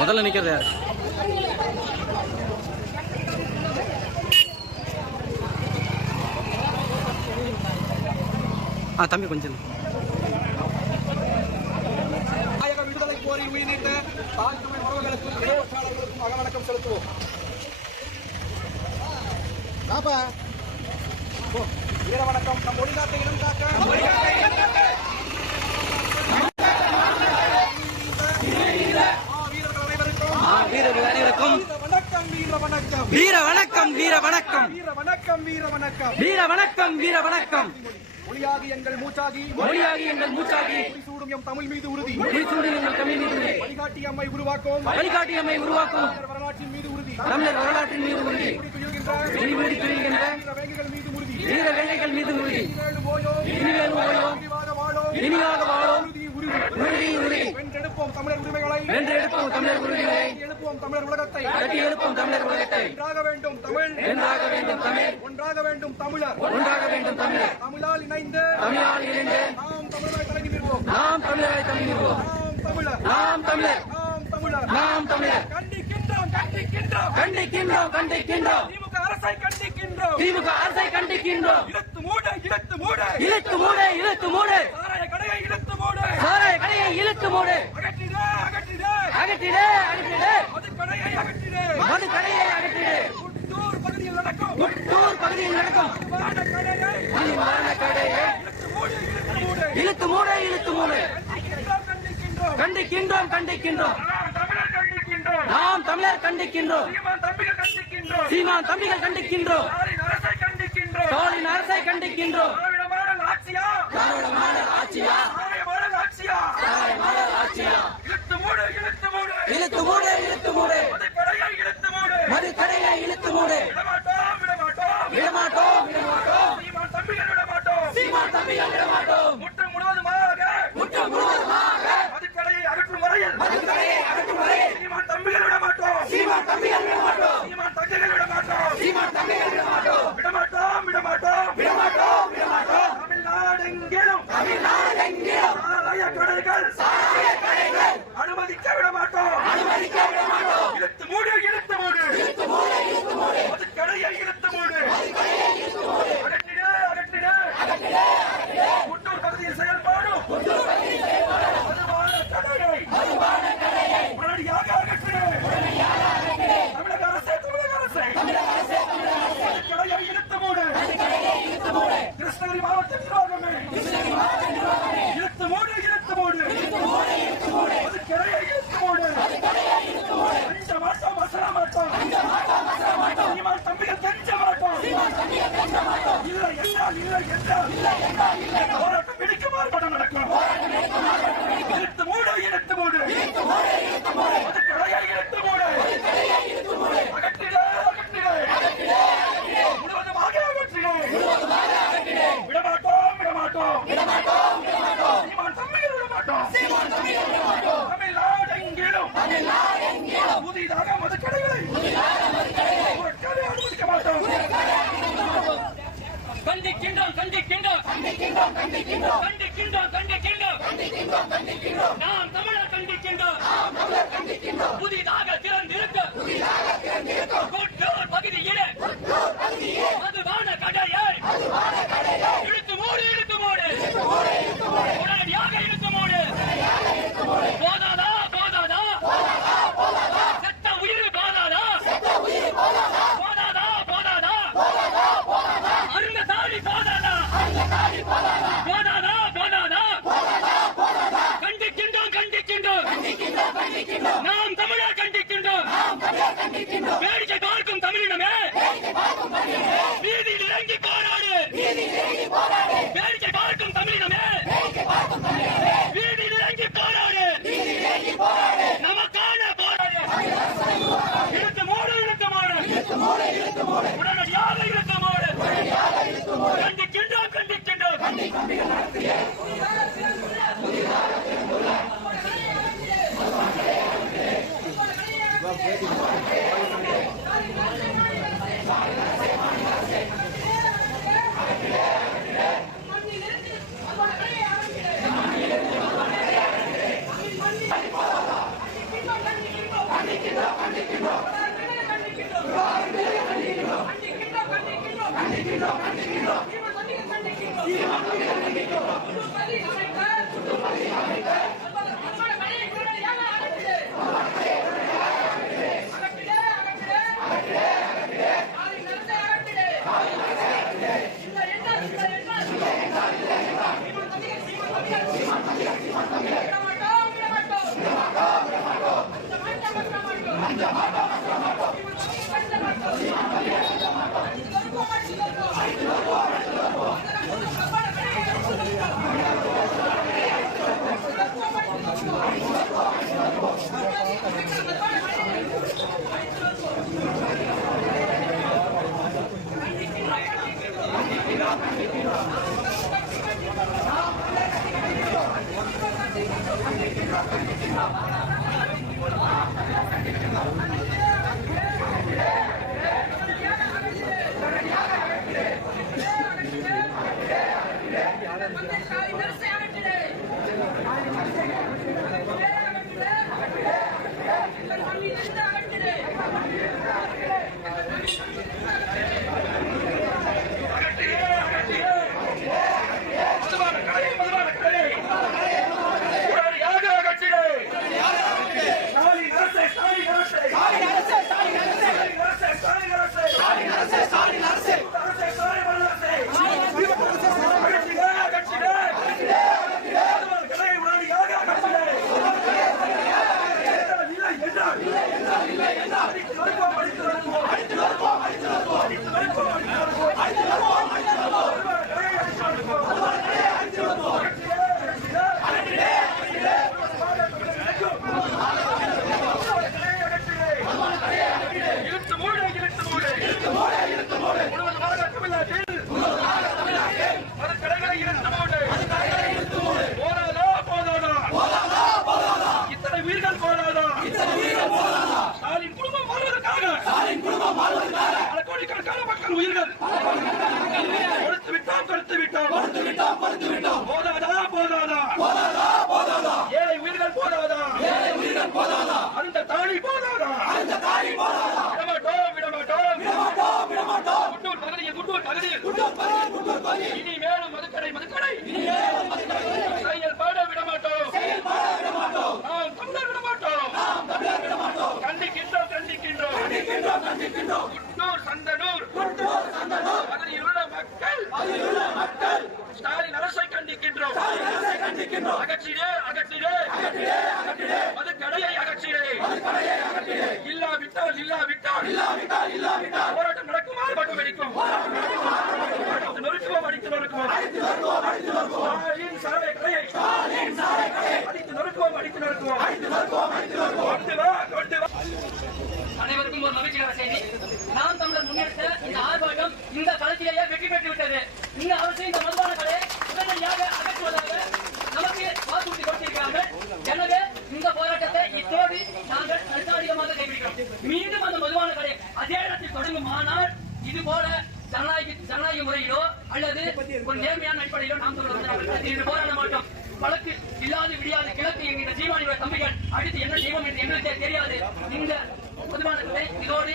முதல்ல நிக்கிறது யார்? தம்பி கொஞ்சம் விடுதலை போரில் உயிரிழந்த தாய் தமிழ் உறவுகளுக்கும் இடைவெளியாளர்களுக்கும் அகவணக்கம் செலுத்துவோம். வீர வணக்கம். நம் மொழிநாட்டை இனம் காக்க வீரர்கள் அனைவருக்கும் வணக்கம். வீர வணக்கம். வீர வணக்கம். வீர வணக்கம். வீர வணக்கம். வீர வணக்கம். வீர வணக்கம். வீர வணக்கம். மொழியாகி எங்கள் மூச்சாகி மொழியாகி எங்கள் மூச்சாகி சூடும் எம் தமிழ் மீது உறுதி. சூடும் எங்கள் தமிழ் மீது உறுதி. வழிகாட்டி அம்மை உருவாக்கும். வழிகாட்டி அம்மை உருவாக்கும். வரலாற்றின் மீது உறுதி. தமிழர் வரலாற்றின் மீது உறுதி. வெளிமூடி துணிகின்ற வேங்கைகள் மீது உறுதி. வீர வேங்கைகள் மீது உறுதி. இனிமேல் ஓயோம். இனிமையாக வாழும். உறுதி உறுதி. வென்றெடுப்போம் தமிழர் உரிமைகளை. வென்றெடுப்போம் தமிழர் உரிமைகளை. எழுப்புவோம் தமிழர் உலகத்தை. கட்டி எழுப்பும் தமிழர் உலகத்தை. ஒன்றாக வேண்டும் தமிழ். ஒன்றாக வேண்டும் தமிழ். ஒன்றாக வேண்டும் தமிழர். ஒன்றாக வேண்டும் தமிழர். தமிழால் இணைந்து தமிழால் இணைந்து நாம் தமிழராய் தலைமை நிறுவோம். நாம் தமிழராய் தலைமை நிறுவோம். நாம் தமிழர். நாம் தமிழர். நாம் தமிழர். நாம் தமிழர். கண்டிக்கின்றோம் கண்டிக்கின்றோம் கண்டிக்கின்றோம் கண்டிக்கின்றோம். திமுக அரசை கண்டிக்கின்றோம். திமுக அரசை கண்டிக்கின்றோம். இழுத்து மூடு இழுத்து மூடு. இழுத்து மூடு இழுத்து மூடு. சாராய கடையை இழுத்து மூடு. சாராய கடையை இழுத்து மூடு. அகற்றிடு அகற்றிடு. அகற்றிடு அகற்றிடு. மது கடையை அகற்றிடு. மது கடையை அகற்றிடு. குட்டூர் பகுதியில் நடக்கும். குட்டூர் பகுதியில் நடக்கும் மதுபான கடையை மதுபான கடையை இழுத்து மூடு இழுத்து மூடு. இழுத்து மூடு இழுத்து மூடு. கண்டிக்கின்றோம் கண்டிக்கின்றோம். கண்டிக்கின்றோம் கண்டிக்கின்றோம். நாம் தமிழர் கண்டிக்கின்றோம். நாம் தமிழர் கண்டிக்கின்றோம். சீமான் தம்பிகள் கண்டிக்கின்றோம். சீமான் தம்பிகள் கண்டிக்கின்றோம். ஸ்டாலின் அரசை கண்டிக்கின்றோம். ஸ்டாலின் அரசை கண்டிக்கின்றோம். திராவிட மாடல் ஆட்சியா? திராவிட மாடல் ஆட்சியா? திராவிட மாடல் ஆட்சியா? திராவிட மாடல் ஆட்சியா? இழுத்து மூடு இழுத்து மூடு. இழுத்து மூடு இழுத்து மூடு. மது கடையை இழுத்து மூடு. மது கடையை இழுத்து மூடு. விடமாட்டோம் விடமாட்டோம். விடமாட்டோம் விடமாட்டோம். சீமான் தம்பிகள் விடமாட்டோம். சீமான் தம்பிகள் விடமாட்டோம். முற்று முழுவதுமாக முற்று முழுவதுமாக மது கடையை அகற்றும் வரையில் மது கடையை அகற்றும் வரை சீமான் தம்பிகள் விடமாட்டோம். சீமான் தம்பிகள் விடமாட்டோம். சீமான் தங்கைகள் விடமாட்டோம். சீமான் தம்பிகள் விடமாட்டோம். விடமாட்டோம் விடமாட்டோம். விடமாட்டோம் விடமாட்டோம். தமிழ்நாடெங்கிலும் தமிழ்நாடெங்கிலும் சாராய கடைகள் சாராய கடைகள் அனுமதிக்க விடமாட்டோம். அனுமதிக்க விடமாட்டோம். இழுத்து மூடு இழுத்து மூடு. இழுத்து மூடு இழுத்து மூடு. மது கடையை இழுத்து மூடு. மது கடையை இழுத்து மூடு. அகற்றிடு அகற்றிடு. அகற்றிடு அகற்றிடு. குட்டூர் பகுதியில் செயல்பாடும் குட்டூர் பகுதியில் செயல்படும் மதுபான கடையை மதுபான கடையை உடனடியாக அகற்றிடு. உடனடியாக அகற்றிடு. தமிழக அரசே தமிழக அரசே தமிழக அரசே தமிழக அரசே மது கடையை இழுத்து மூடு. மது கடையை இழுத்து மூடு. கிருஷ்ணகிரி மாவட்ட நிர்வாகமே கிருஷ்ணகிரி மாவட்ட நிர்வாகமே இழுத்து மூடு இழுத்து மூடு. இழுத்து மூடு இழுத்து மூடு. மது கடையை இழுத்து மூடு. மது கடையை இழுத்து மூடு. அஞ்ச மாட்டோம் அசர மாட்டோம். அஞ்ச மாட்டோம் அசர மாட்டோம். சீமான் தம்பிகள் கெஞ்ச மாட்டோம். சீமான் தம்பிகள் கெஞ்ச மாட்டோம். இல்லை என்றால் இல்லை என்றால் இல்லை என்றால் இல்லை. போராட்டம் வெடிக்குமாறு படம் நடக்கும். போராட்டம் எடுக்குமாறு நடக்கும். இழுத்து மூடு இழுத்து மூடு. இழுத்து மூடு இழுத்து மூடு. மது கடையை இழுத்து மூடு. மது கடையை இழுத்து மூடு. அகற்றிடு அகற்றிடு. அகற்றிடு அகற்றிடு. முழுவதுமாக அகற்றிடு. முழுவதுமாக அகற்றிடு. விடமாட்டோம் விடமாட்டோம். விடமாட்டோம் விடமாட்டோம். சீமான் தம்பிகள் விடமாட்டோம். சீமான் தம்பிகள் விடமாட்டோம். தமிழ்நாடெங்கிலும் தமிழ்நாடெங்கிலும் புதிதாக மதுக்கடைகளை புதிதாக மது கடையை புறக்கடை அனுமதிக்க மாட்டோம். கண்டிக்கின்றோம் கண்டிக்கின்றோம் கண்டிக்கின்றோம் கண்டிக்கின்றோம். கண்டிக்கின்றோம் கண்டிக்கின்றோம் கண்டிக்கின்றோம் கண்டிக்கின்றோம். நாம் தமிழர் கண்டிக்கின்றோம். நாம் தமிழர் கண்டிக்கின்றோம். புதிதாக திறந்திருக்கும் புதிதாக திறந்திருக்கும் குட்டூர் பகுதியிலே குட்டூர் பகுதியே மதுபான கடையை மதுபான கடையை இழுத்து மூடு இழுத்து மூடு. இழுத்து மூடு இழுத்து மூடு. உடனடியாக இழுத்து மூடு. உடனடியாக இழுத்து மூடு. போதாதா போதாதா போதாதா போதாதா. செத்த உயிர் போதாதா செத்த உயிர் போதாதா. போதாதா போதாதா போதாதா போதாதா. அருந்த தாடி போதாதா அந்த தாடி போதாதா. போதாதா போதாதா. போதாதா போதாதா. கண்டிக்கின்றோம் கண்டிக்கின்றோம் கண்டிக்கின்றோம் கண்டிக்கின்றோம். நாம் தமிழர் கண்டிக்கின்றோம். அனைவருக்கும் ஒரு மகிழ்ச்சியான செய்தி. நாம் தமிழர் முன்னெடுத்த இந்த ஆர்ப்பாட்டம் இந்த களத்திலேயே வெற்றி பெற்று விட்டது. இந்த அரசு இந்த மதுபான கடையை உடனடியாக அகற்றுவதாக நமக்கு வாக்குறுதி கொடுத்திருக்கிறார்கள். எனவே இந்த போராட்டத்தை இத்தோடு நாங்கள் தற்காலிகமாக கைவிடுகிறோம். மீண்டும் அந்த மதுபான கடை அதே இடத்தில் தொடங்குமானால் இது போல ஜனநாயக முறையிலோ அல்லது ஒரு நேர்மையான அடிப்படையிலோ நாம் தமிழர் போராட மாட்டோம். வழக்கு இல்லாது விடியாது கிழக்கு என்கிற ஜீவானியோட தம்பிகள் அடுத்து என்ன செய்வோம் என்று எங்களுக்கே தெரியாது. இந்த மதுபானத்தை இதோடு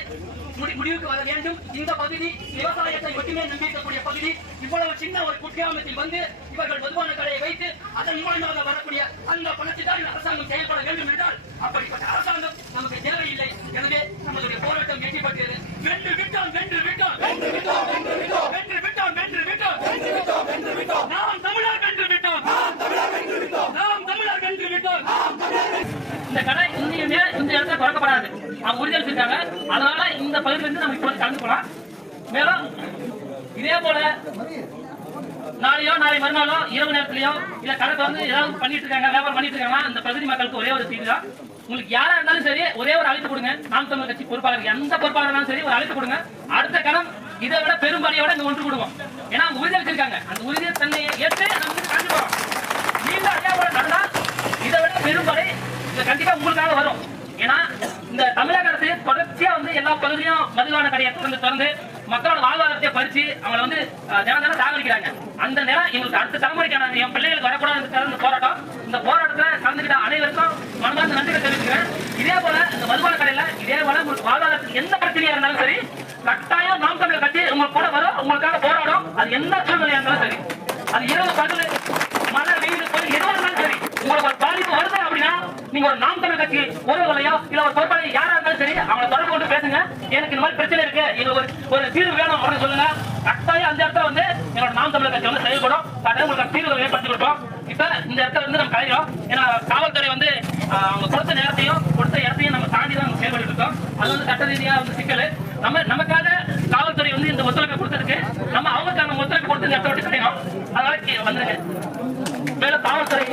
முடிவுக்கு வர வேண்டும். இந்த பகுதி விவசாயத்தை மட்டுமே நம்பியிருக்கக்கூடிய பகுதி. இவ்வளவு சின்ன ஒரு குக்கிராமத்தில் வந்து இவர்கள் மதுபான கடையை வைத்து அதன் மூலமாக வரக்கூடிய அந்த பணத்தை தான் அரசாங்கம் செயல்பட வேண்டும் என்றால் அப்படிப்பட்ட அரசாங்கம் நமக்கு தேவையில்லை. எனவே நம்மளுடைய போராட்டம் வெற்றி பெற்றது. வென்று விட்டோம், வென்று விட்டோம், வென்று விட்டோம், வென்று விட்டோம், வென்று விட்டோம், வென்று விட்டோம், வென்று விட்டோம், வென்று விட்டோம். நாம் தமிழர் வென்று விட்டோம், நாம் தமிழர் வென்று விட்டோம், நாம் தமிழர் வென்று விட்டோம், நாம் தமிழர். இந்த கடை இனிமே இந்த இடத்துல திறக்கப்படாது. அவங்க உறுதியாக இருக்காங்க. அதனால இந்த பகுதியிலிருந்து நம்ம இப்போ கலந்து போலாம். மேலும் இதே போல நாளையோ நாளை மறுநாளோ இரவு நேரத்திலேயோ இல்ல கடை வந்து ஏதாவது பண்ணிட்டு இருக்காங்க, வியாபாரம் பண்ணிட்டு இருக்காங்கன்னா இந்த பகுதி மக்களுக்கு ஒரே ஒரு செய்தி தான். உங்களுக்கு யாரா இருந்தாலும் சரி ஒரே ஒரு அழைப்பு கொடுங்க. நாம் தமிழர் கட்சி பொறுப்பாளர் எந்த பொறுப்பாளர் இருந்தாலும் சரி ஒரு அழைப்பு கொடுங்க. அடுத்த கணம் இதை விட பெரும்படியோட இங்க ஒன்று கொடுவோம். ஏன்னா அவங்க உறுதியாக வச்சிருக்காங்க. அந்த உறுதியை தன்னை ஏற்று நம்ம கலந்து போறோம். நீண்ட அதே போல நடந்தால் இதை விட பெரும்படை இது கண்டிப்பா உங்களுக்காக வரும். ஏன்னா இந்த தமிழக அரசு தொடர்ச்சியா வந்து எல்லா பகுதியும் மதுபான கடையை திறந்து மக்களோட வாழ்வாதாரத்தை பறிச்சு அவங்களை வந்து தினம் சாகடிக்கிறாங்க. அந்த நேரம் எங்களுக்கு அடுத்த தலைமுறைக்கான என் பிள்ளைகளுக்கு வரக்கூடாது இந்த போராட்டம். இந்த போராட்டத்தை கலந்துக்கிட்ட அனைவருக்கும் மனமார்ந்த நன்றிகள் தெரிவிக்கிறேன். இதே போல இந்த மதுபான கடையில இதே போல உங்களுக்கு வாழ்வாதாரத்துக்கு எந்த பிரச்சனையா இருந்தாலும் சரி கட்டாயம் நாம் தமிழர் கட்சி உங்களுக்கு கூட வரும், உங்களுக்காக போராடும். அது எந்த சூழ்நிலையா இருந்தாலும் சரி, அது இரவு பகல் மழை வெயில் போய் எதுவாக இருந்தாலும் சரி, உங்களுக்கு ஒரு பாதிப்பு வருது அப்படின்னா நீங்க ஒரு நாம் தமிழர் கட்சி உறவுகளையோ இல்ல ஒரு பொறுப்பாளர் யாரா இருந்தாலும் சரி அவங்களை தொடர்பு கொண்டு பேசுங்க. எனக்கு இந்த மாதிரி பிரச்சனை இருக்கு, எங்களுக்கு ஒரு தீர்வு வேணும் அப்படின்னு சொல்லுங்க. கட்டாயம் அந்த இடத்துல வந்து எங்களோட நாம் தமிழர் கட்சி வந்து செயல்படும். உங்களுக்கு தீர்வுகளை ஏற்படுத்தி கொடுப்போம். இப்ப இந்த இடத்துல வந்து நம்ம கலைக்கிறோம். ஏன்னா காவல்துறை வந்து அவங்க கொடுத்த நேரத்தையும் கொடுத்த இடத்தையும் நம்ம தாண்டி தான் செயல்பட்டு இருக்கோம். அது வந்து சட்ட ரீதியா வந்து சிக்கல். நமக்காக காவல்துறை வந்து இந்த ஒத்துழைப்பை கொடுத்ததுக்கு நம்ம அவங்களுக்கான ஒத்துழைப்பு கொடுத்து இந்த இடத்த விட்டு கிடைக்கும். அதனால வந்துருங்க. மேல காவல்துறை